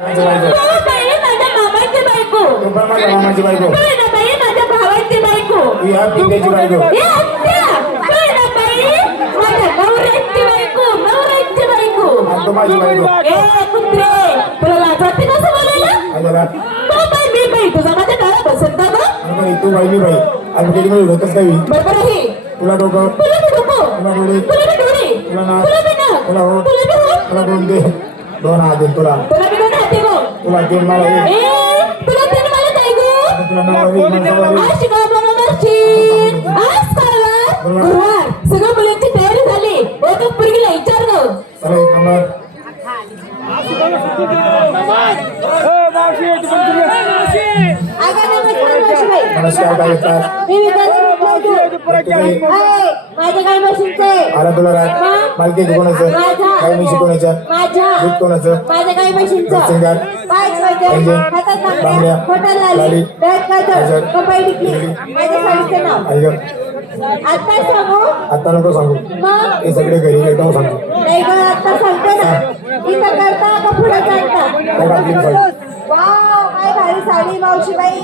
माझी बायको. माझ्या मामाची बायको. तू पण माझ्या मामाची बायको. बाई माझ्या भावाची बायको. तू या पिंट्याची बायको. हे आत्या. बाई माझ्या नवऱ्याची बायको. नवऱ्याची बायको. आणि तू माझी बायको. ए कुत्रे तुला लाज वाटते कसं बोलायला? आजोबा. बाई मी बाई तुझा माझ्या काळा बसत का गं? आणि तू बाई मी बाई आणि त्याच्यामध्ये होतच काही. बरोबर आहे. तुला डोकं, तुला मी डोकं. तुला डोळे, तुला मी डोळे. तुला नाक, तुला मी नाक. तुला होठ, तुला मी होठ. तुला दोन दे, दोन हात दे तुला, तुला मी दोन हाते गो. तुला तीन मला एक, तुला तीन मला काय गो? आणि तुला नववारी, मनसावारी. आज शिकावं नशीब. आज कळलं. गुरुवार सगळ्या मुलांची तयारी झाली. एक पुरगीला विचारलं. चला एक नंबर. नमस्कार काय येतात मी माझ्या काय मशीनचं आला तुला रात मालकी कोणाचं काय मी शिकवण्याच्या माझ्या दूध कोणाचं माझ्या काय मशीनचं सिंगार काय पाहिजे हातात बांगड्या होटल लाली लाली, बॅग काजळ काजळ, कपाई टिकली माझ्या साडीचं नाव ऐक आता सांगू आता नको सांगू मग हे सगळे घरी एकदम सांगू नाही गं आता सांगते ना इथं करता का पुढे चालता काय आपली साडी वाव काय भारी साडी मावशीबाई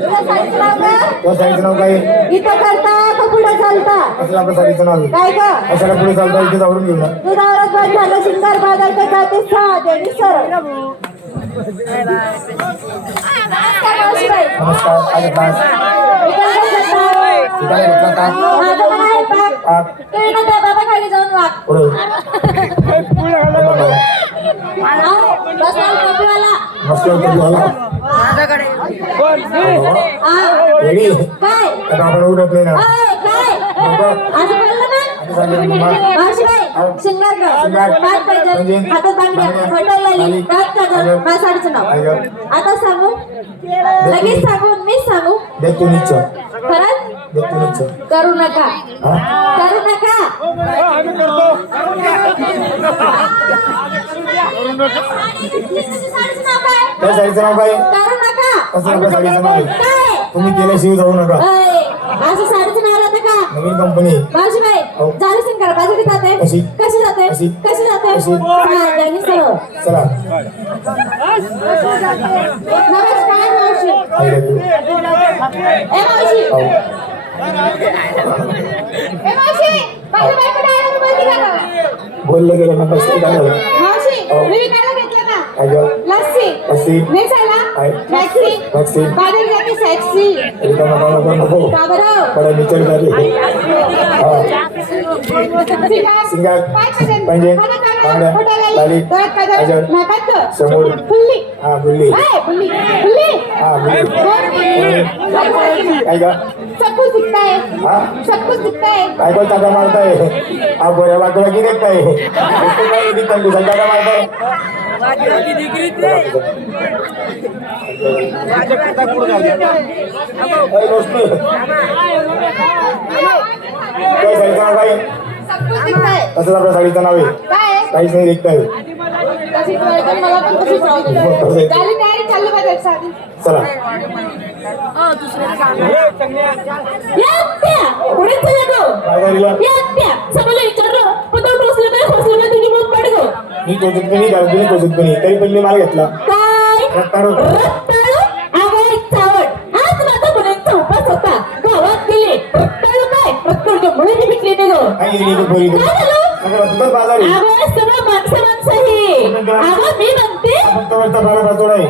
तुला साडीचं नाव का त्या साडीचं नाव काय इथं करता का पुढे चालता असं आपल्या साडीचं नाव आहे. काय का कशाला पुढे चालता इथे जाऊन घेऊ ना दुधावरच बंद झालं शिंगार बाजारच्या जाते साधे सर मावशीबाई नमस्कार काय येतात काय घेतला का बाबा खाली जाऊन वाग पुढे मस्त झाला रेडी काय आता आपण उठत नाही ना काय असं बोललं ना मावशीबाई शिंगार शिंगार. पाच पाहिजे म्हणजे? हातात बांगड्या होटल लाली लाली. दात काजळ माझ्या साडीचं नाव ऐक. आता सांगू लगेच सांगू मीच सांगू दे तू निच्च खरंच दे तू निच्च करू नका हा करू नका त्या साडीचं नाव काय करू नका कसं आपल्या साडीचं नाव आहे काय तुम्ही केल्याशिवाय जाऊ नका असं साडीचं नाव राहतं का नवीन कंपनी मावशीबाई हो. झाली सिंगार बाजारी जाते कशी? कशी जाते कशी? कशी जाते कशी? साध्याने सरळ चला नमस्कार मावशी ऐका तू. ए मावशी हो. ए मावशी माझ्या बायको डायरेक्ट बोलते का बोललं गेलं ना बस काय झालं मावशी हो. मी विकायला घेतलं का ऐका लस्सी लस्सी. नेसायला आहे. Taxi taxi. बाजारी जाते टॅक्सी ऐका नको नको का बरं बडा विचार झाले हा सिंगार पंजे बांगड्या लाली काजळ समोर हा बुल्ली हा बुल्ली काय का सब कुछ दिखता है हा सब कुछ दिखता है काय कोण टाका मारताय हा गोऱ्या वाटला की देखताय टाका मारताय काय साडीचं नाव काय सब कुछ दिखता है तसंच आपल्या साडीचं नाव आहे काय काहीच नाही देखताय तशीच राहायचं, मला पण तशीच राहू दे. झाली तयारी चालली पाहिजे साधी चला या आत्या, पुढे चला गं. काय झालेलं या आत्या, समोरला विचारलं, पण तो टोचलं नाही, खोचलं नाही, तुझी मग पड गं. मी कोचतपणी घालते कोचतपणी तरी पहिले मला घेतला काय? रत्ताळू. रताळू? अगं एक चावट. आज माझा मुलांचा उपास होता. गावात गेले. रताळू काय? रताळूच्या मुळेने पिकले ते गं. काय गेली तू पोरी काय झालं? सगळं बाजार आहे अगं सगळं माणसं आहे. अगं मी म्हणते फक्त वरचा बारा बाजूला आहे